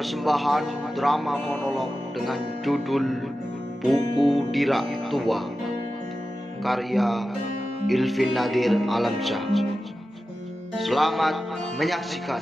persembahan drama monolog dengan judul Buku Dira Tua, karya Ilvin Nadir Alamsyah. Selamat menyaksikan.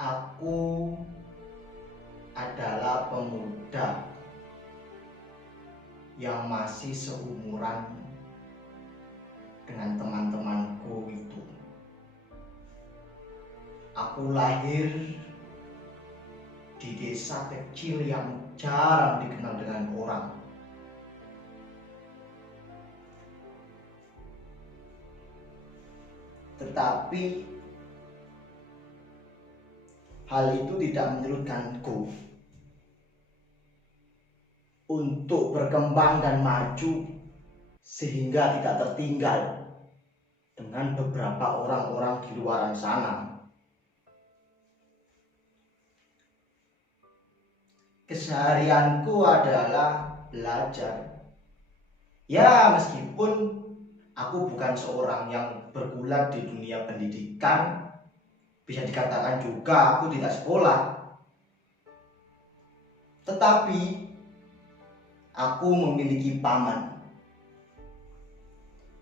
Aku adalah pemuda yang masih seumuran dengan teman-temanku itu. Aku lahir di desa kecil yang jarang dikenal dengan orang. Tetapi hal itu tidak menyurutkanku untuk berkembang dan maju sehingga tidak tertinggal dengan beberapa orang-orang di luar sana. Keseharianku adalah belajar. Ya, meskipun aku bukan seorang yang bergulat di dunia pendidikan, bisa dikatakan juga aku tidak sekolah. Tetapi aku memiliki paman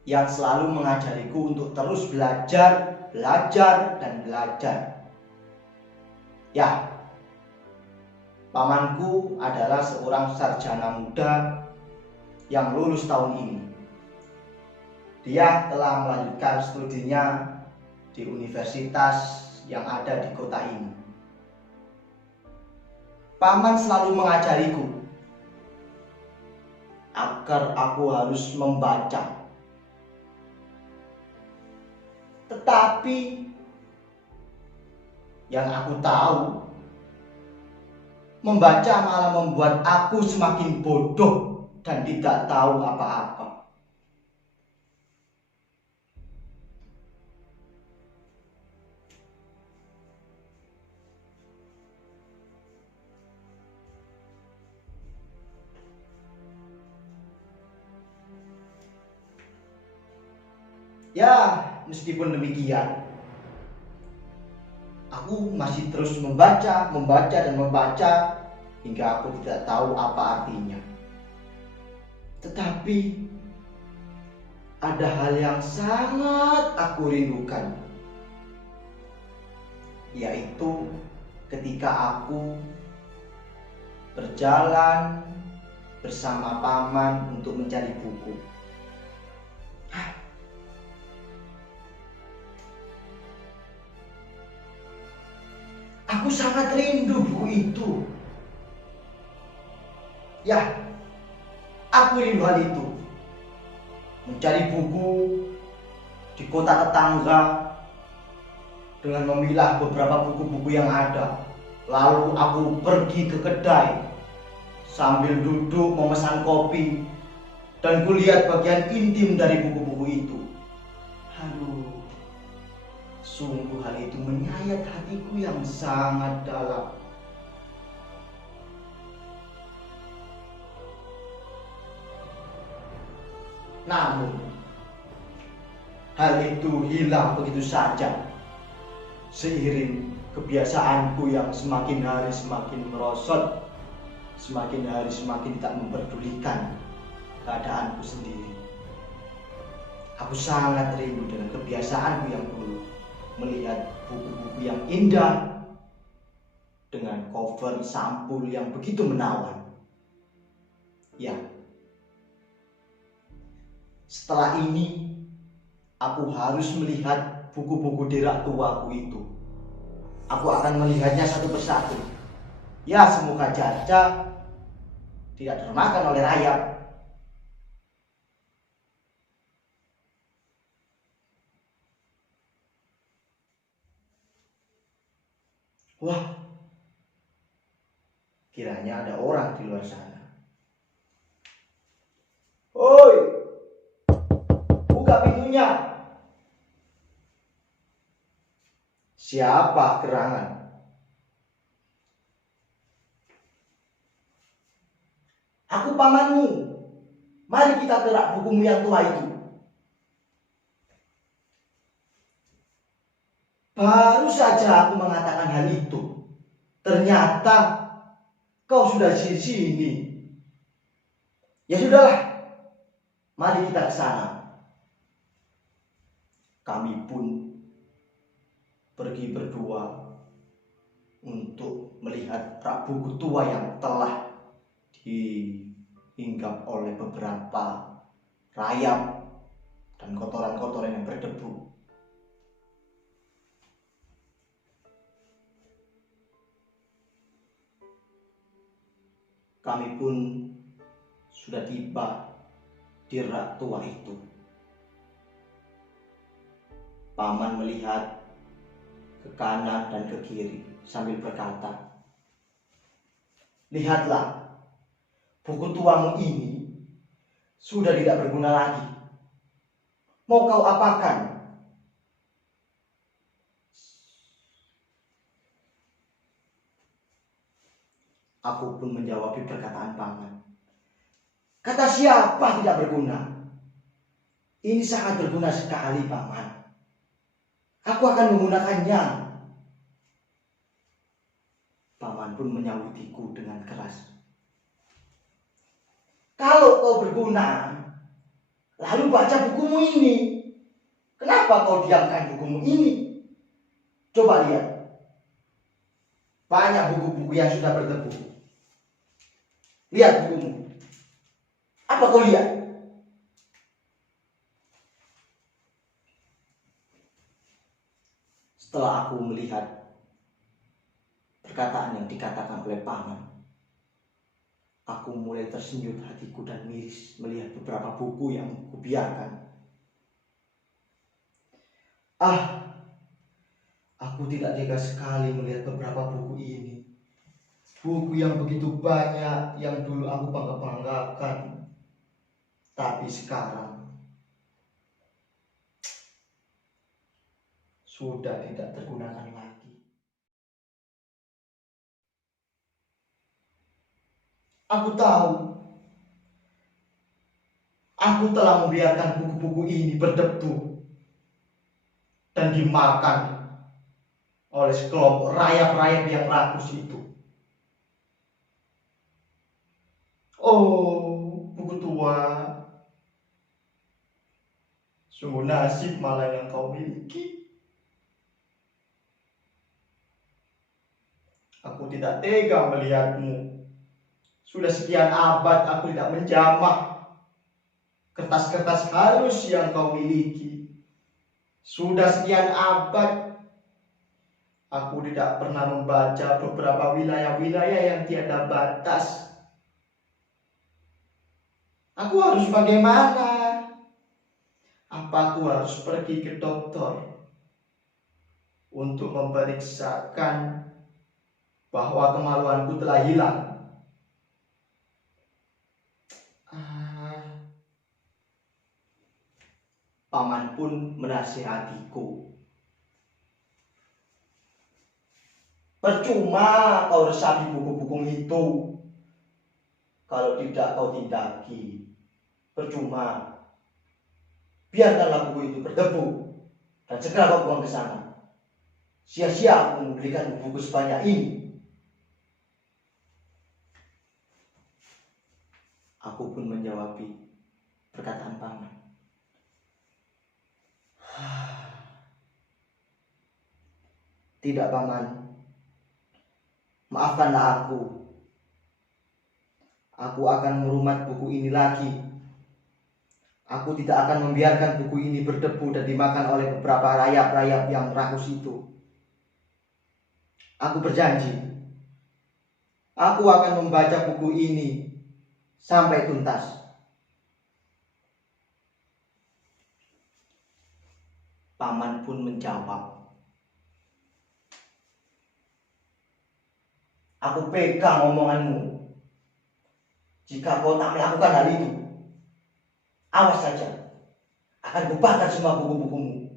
yang selalu mengajariku untuk terus belajar, dan belajar. Ya, pamanku adalah seorang sarjana muda yang lulus tahun ini. Dia telah melanjutkan studinya di universitas yang ada di kota ini. Paman selalu mengajariku agar aku harus membaca. Tetapi yang aku tahu, membaca malah membuat aku semakin bodoh dan tidak tahu apa-apa. Ya, meskipun demikian, aku masih terus membaca hingga aku tidak tahu apa artinya. Tetapi ada hal yang sangat aku rindukan, yaitu ketika aku berjalan bersama paman untuk mencari buku. Aku sangat rindu buku itu. Ya, aku rindu hal itu. Mencari buku di kota tetangga dengan memilah beberapa buku-buku yang ada. Lalu aku pergi ke kedai sambil duduk memesan kopi dan kulihat bagian intim dari buku-buku itu. Aduh, sungguh hal itu menyayat hatiku yang sangat dalam. Namun, hal itu hilang begitu saja seiring kebiasaanku yang semakin hari semakin merosot, semakin hari semakin tidak memperdulikan keadaanku sendiri. Aku sangat rindu dengan kebiasaanku yang dulu, melihat buku-buku yang indah dengan cover sampul yang begitu menawan. Ya, setelah ini Aku harus melihat buku-buku Dirak Tuaku itu. Aku akan melihatnya satu persatu. Ya, semoga Caca tidak termakan oleh rayap. Wah, kiranya ada orang di luar sana. Oi, buka pintunya. Siapa gerangan? Aku pamanmu. Mari kita terak bukumu yang tua itu. Baru saja aku mengatakan hal itu. Ternyata kau sudah di sini. Ya sudahlah. Mari kita ke sana. Kami pun pergi berdua untuk melihat rak buku tua yang telah dihinggap oleh beberapa rayap dan kotoran-kotoran yang berdebu. Kami pun sudah tiba di rak tua itu. Paman melihat ke kanan dan ke kiri sambil berkata, "Lihatlah, buku tuamu ini sudah tidak berguna lagi. Mau kau apakan?" Aku pun menjawab perkataan paman. "Kata siapa tidak berguna? Ini sangat berguna sekali, paman. Aku akan menggunakannya." Paman pun menyahutiku dengan keras. "Kalau kau berguna, lalu baca bukumu ini. Kenapa kau diamkan bukumu ini? Coba lihat. Banyak buku-buku yang sudah berdebu. Lihat bukumu. Apa kau lihat?" Setelah aku melihat perkataan yang dikatakan oleh paman, aku mulai tersenyut hatiku dan miris melihat beberapa buku yang kubiarkan. Aku tidak tega sekali melihat beberapa buku ini. Buku yang begitu banyak yang dulu aku bangga-banggakan. Tapi sekarang sudah tidak tergunakan lagi. Aku tahu aku telah membiarkan buku-buku ini berdebu dan dimakan oleh sekelompok rayap-rayap yang rakus itu. Oh, buku tua, sungguh nasib malah yang kau miliki. Aku tidak tega melihatmu. Sudah sekian abad aku tidak menjamah kertas-kertas halus yang kau miliki. Sudah sekian abad aku tidak pernah membaca beberapa wilayah-wilayah yang tiada batas. Aku harus bagaimana? Apa aku harus pergi ke dokter untuk memeriksakan bahwa kemaluanku telah hilang? Paman pun menasihatiku. Percuma kau resapi buku-buku itu. Kalau tidak kau tindaki, percuma. Biarkanlah buku itu berdebu dan segera kau buang ke sana. Sia-sia aku membelikan buku sebanyak ini. Aku pun menjawab perkataan paman. Tidak, paman. Maafkanlah aku. Aku akan merumat buku ini lagi. Aku tidak akan membiarkan buku ini berdebu dan dimakan oleh beberapa rayap-rayap yang rakus itu. Aku berjanji, aku akan membaca buku ini sampai tuntas. Paman pun menjawab, aku pegang omonganmu. Jika kau tak melakukan hal itu, awas saja, akan kubakar semua buku-bukumu.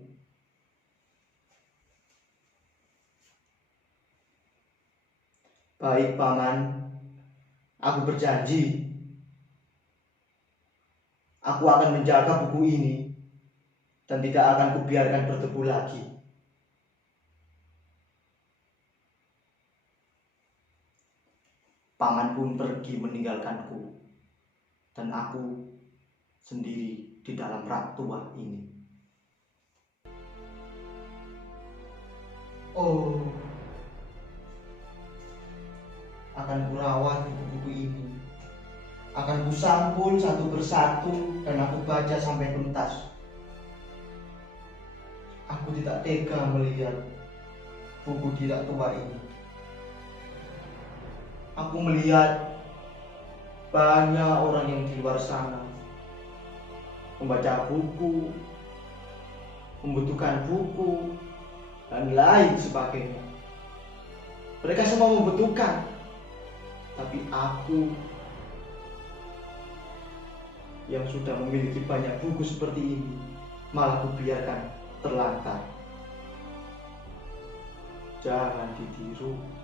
Baik, Paman. Aku berjanji. Aku akan menjaga buku ini dan tidak akan kubiarkan berdebu lagi. Paman pun pergi meninggalkanku, dan aku sendiri di dalam rak tua ini. Oh, akan kurawat buku-buku ini. Akan kusampul satu persatu dan aku baca sampai tuntas. Aku tidak tega melihat buku tidak tua ini. Aku melihat banyak orang yang di luar sana membaca buku, membutuhkan buku, dan lain sebagainya. Mereka semua membutuhkan, tapi aku yang sudah memiliki banyak buku seperti ini malah kubiarkan terlantar. Jangan ditiru.